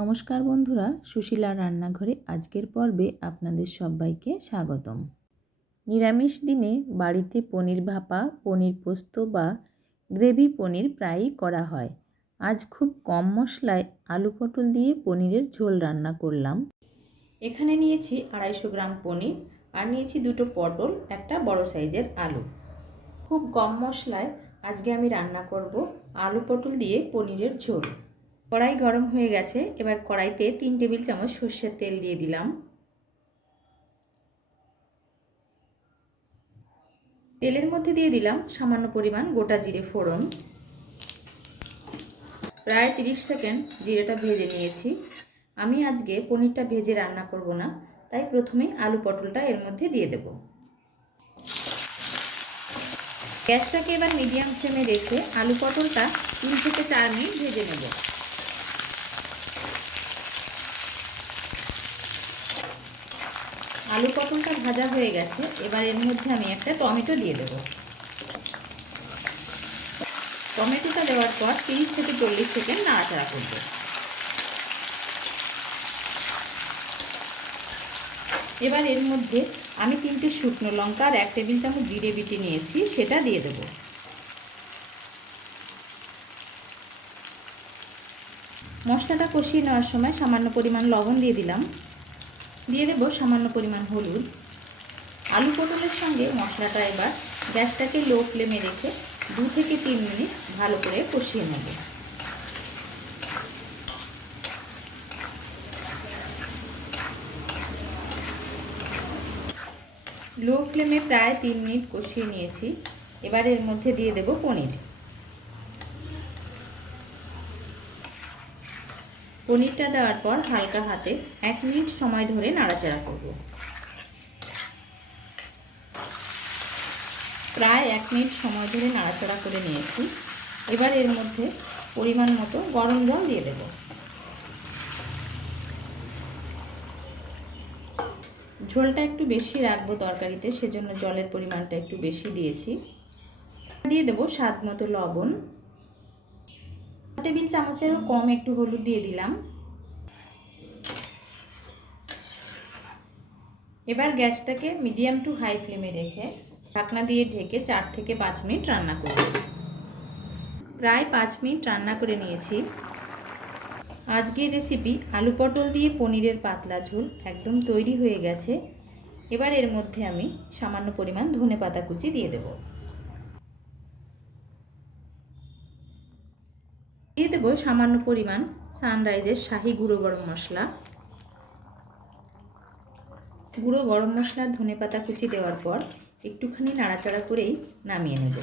নমস্কার বন্ধুরা, সুশীলা রান্নাঘরে আজকের পর্বে আপনাদের সবাইকে স্বাগতম। নিরামিষ দিনে বাড়িতে পনির ভাপা, পনির পোস্ত বা গ্রেভি পনির প্রায়ই করা হয়। আজ খুব কম মশলায় আলু পটল দিয়ে পনিরের ঝোল রান্না করলাম। এখানে নিয়েছি 250 গ্রাম পনির আর নিয়েছি 2টো পটল, একটা বড় সাইজের আলু। খুব কম মশলায় আজকে আমি রান্না করব আলু পটল দিয়ে পনিরের ঝোল। কড়াই গরম হয়ে গেছে, এবার কড়াইতে 3 টেবিল চামচ সর্ষের তেল দিয়ে দিলাম। তেলের মধ্যে দিয়ে দিলাম সামান্য পরিমাণ গোটা জিরে ফোড়ন। প্রায় 30 সেকেন্ড জিরেটা ভেজে নিয়েছি। আমি আজকে পনিরটা ভেজে রান্না করব না, তাই প্রথমেই আলু পটলটা এর মধ্যে দিয়ে দেব। গ্যাসটাকে এবার মিডিয়াম ফ্লেমে রেখে আলু পটলটা 3 থেকে 4 মিনিট ভেজে নেব। আলু পটলটা ভাজা হয়ে গেছে, এবার এর মধ্যে আমি একটা টমেটো দিয়ে দেব। টমেটোটা দেওয়ার পর 30 থেকে 40 সেকেন্ড নাড়াচাড়া করব। এবার এর মধ্যে আমি 3টে শুকনো লঙ্কা আর 1 টেবিল চামচ জিরে বেটে নিয়েছি, সেটা দিয়ে দেব। মশলাটা কষিয়ে নেওয়ার সময় সামান্য পরিমাণ লবণ দিয়ে দিলাম। দিয়ে দেব সামান্য পরিমাণ হলুদ। আলু পটলের সঙ্গে মশলাটা এবার গ্যাসটাকে লো ফ্লেমে রেখে 2 থেকে 3 মিনিট ভালো করে কষিয়ে নেব। লো ফ্লেমে প্রায় 3 মিনিট কষিয়ে নিয়েছি। এবার এর মধ্যে দিয়ে দেব পনির। পনিরটা দেওয়ার পর হালকা হাতে 1 মিনিট সময় ধরে নাড়াচাড়া করব। প্রায় 1 মিনিট সময় ধরে নাড়াচাড়া করে নিয়েছি। এবার এর মধ্যে পরিমাণ মতো গরম জল দিয়ে দেব। ঝোলটা একটু বেশি রাখবো তরকারিতে, সেজন্য জলের পরিমাণটা একটু বেশি দিয়েছি। দিয়ে দেব স্বাদ মতো লবণ। 1 টেবিল চামচেরও কম একটু হলুদ দিয়ে দিলাম। এবার গ্যাসটাকে মিডিয়াম টু হাই ফ্লেমে রেখে ঢাকনা দিয়ে ঢেকে 4 থেকে 5 মিনিট রান্না করব। প্রায় 5 মিনিট রান্না করে নিয়েছি। আজকের রেসিপি আলু পটল দিয়ে পনিরের পাতলা ঝোল একদম তৈরি হয়ে গেছে। এবার এর মধ্যে আমি সামান্য পরিমাণ ধনেপাতা কুচি দিয়ে দেব। দিয়ে দেব সামান্য পরিমাণ সানরাইজের শাহি গুঁড়ো গরম মশলা। গুঁড়ো গরম মশলার ধনেপাতা কুচি দেওয়ার পর একটুখানি নাড়াচাড়া করেই নামিয়ে নেব।